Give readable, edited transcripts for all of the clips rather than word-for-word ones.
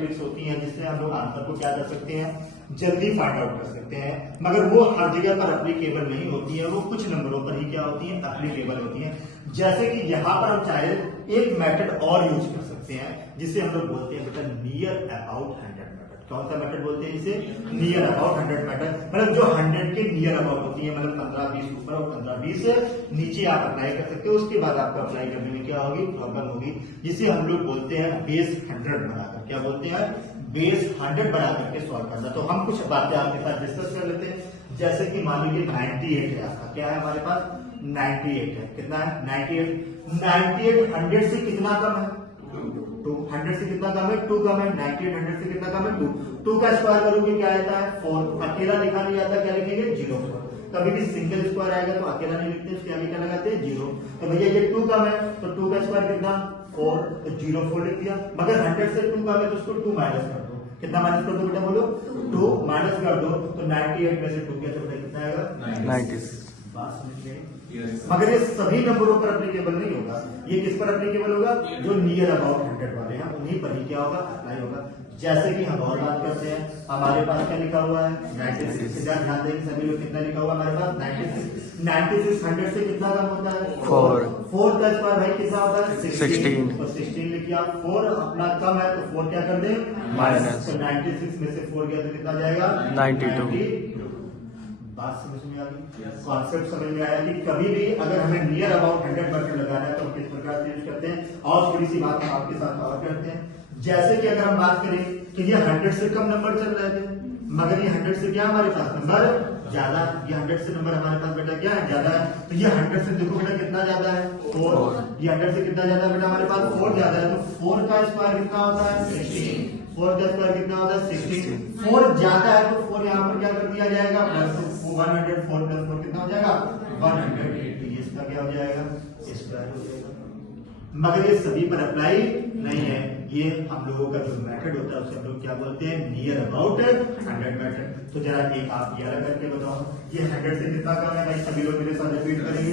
Tricks होती हैं जिससे हम लोग आंसर को क्या कर सकते हैं, जल्दी फाइंड आउट कर सकते हैं, मगर वो हर जगह पर एप्लीकेबल नहीं होती है, वो कुछ नंबरों पर ही क्या होती है, एप्लीकेबल होती है। जैसे कि यहाँ पर हम चाहे एक मेथड और यूज कर सकते हैं जिसे हम लोग बोलते हैं बेटा नियर अबाउट 100 मेथड। कौन सा मेथड बोलते हैं इसे, नियर अबाउट 100 मेथड, मतलब जो 100 के नियर अबाउट होती है, मतलब 15-20 ऊपर और 15-20 नीचे आप अप्लाई कर सकते हो। उसके बाद आपको अप्लाई करने में क्या होगी, प्रॉब्लम होगी, जिसे हम लोग बोलते हैं बेस 100 बनाकर। क्या बोलते हैं, बेस 100 बना करके सॉल्व करना। तो हम कुछ बातें आपके साथ डिस्कस कर लेते हैं। जैसे कि मान लीजिए 98 है आपका, क्या है हमारे पास 98 है, कितना है 98 100 से कितना कम है, 2 100 से कितना कम है, 2 कम है, 98 100 से कितना कम है, 2 का स्क्वायर करोगे क्या आता है 4, अकेला लिखा नहीं आता, क्या लिखेंगे 0। कभी भी सिंगल स्क्वायर आएगा तो अकेला नहीं लिखते, उसके आगे क्या लगाते हैं 0। तो भैया ये 2 कम है तो 2 का स्क्वायर कितना 4, तो 0 4 लिख दिया। मगर 100 से 2 कम है तो उसको 2 माइनस कर दो, कितना माइनस कर दो बेटा बोलो, 2 माइनस कर दो, तो 98 में से 2 किया तो बेटा कितना आएगा 96। बात समझ गए। मगर ये सभी नंबरों पर एप्लीकेबल नहीं होगा, ये किस पर एप्लीकेबल होगा, जो नियर अबाउट 100 वाले हैं उन्हीं पर ही क्या होगा, अप्लाई होगा। जैसे कि हम और बात करते हैं, हमारे पास क्या लिखा हुआ है 96, ध्यान देंगे सभी लोग, कितना लिखा हुआ हमारे पास 96 100 से कितना कम होता है 4 का स्क्वायर भाई कितना होता है 16, तो 16 लिखिए आप। 4 अपना कम है तो 4 क्या कर दें माइनस, तो 96 में से 4 गया तो कितना जाएगा 92। बात समझ में आ गई, कॉन्सेप्ट समझ में आया कि कभी भी अगर हमें नियर अबाउट 100 मेथड लगाना है तो हम किस प्रकार से यूज करते हैं। और थोड़ी सी बात हम आपके साथ और करते हैं। जैसे कि अगर हम बात करें कि ये 100 से कम नंबर चल रहे थे, मगर ये 100 से क्या हमारे पास नंबर ज्यादा, ये 100 से नंबर हमारे पास बेटा क्या है ज्यादा है, तो ये 100 से देखो बेटा कितना ज्यादा है 4, ये 100 से कितना ज्यादा है बेटा हमारे पास 4 ज्यादा है, तो 4 का स्क्वायर कितना होता है 16, 4 का स्क्वायर कितना होता है 16। 4 ज्यादा है तो 4 यहाँ पर क्या कर दिया जाएगा प्लस 100, 4 प्लस 4 कितना हो जाएगा 100, इसका क्या हो जाएगा स्क्वायर हो जाएगा। मगर ये सभी पर अप्लाई नहीं है, ये हम लोगों का जो मेथड होता है उसे हम लोग क्या बोलते हैं नियर अबाउट 100 मेथड। तो जरा एक आप ये अलग करके बताओ, ये 100 से कितना कम है भाई, सभी लोग मेरे साथ रिपीट करेंगे,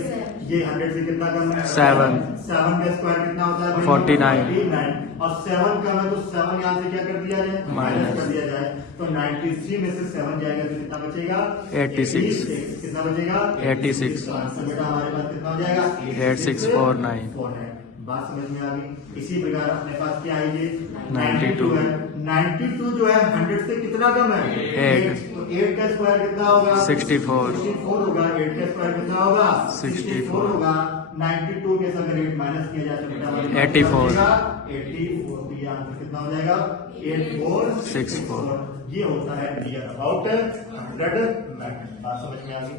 ये 100 से कितना कम है 7 का स्क्वायर कितना होता है 49, और 7 कम है तो 7 यहाँ से क्या कर दिया जाए माइनस कर दिया जाए, तो 93 में से 7 जाएगा तो कितना बचेगा 86, कितना बचेगा 86, तो आंसर बेटा हमारे पास कितना हो जाएगा 8649। बात समझ में आ गई। इसी प्रकार अपने पास क्या आएगी 92 है, 92 जो है 100 से कितना कम है 8, तो 8 का स्क्वायर कितना होगा 64 होगा, 8 का स्क्वायर कितना होगा 64 होगा। 92 में से अगर 8 माइनस किया जाए तो बेटा 84, तो ये आंसर कितना हो जाएगा 8464। ये होता है नियर अबाउट 100 मेथड। बात समझ में आ गई।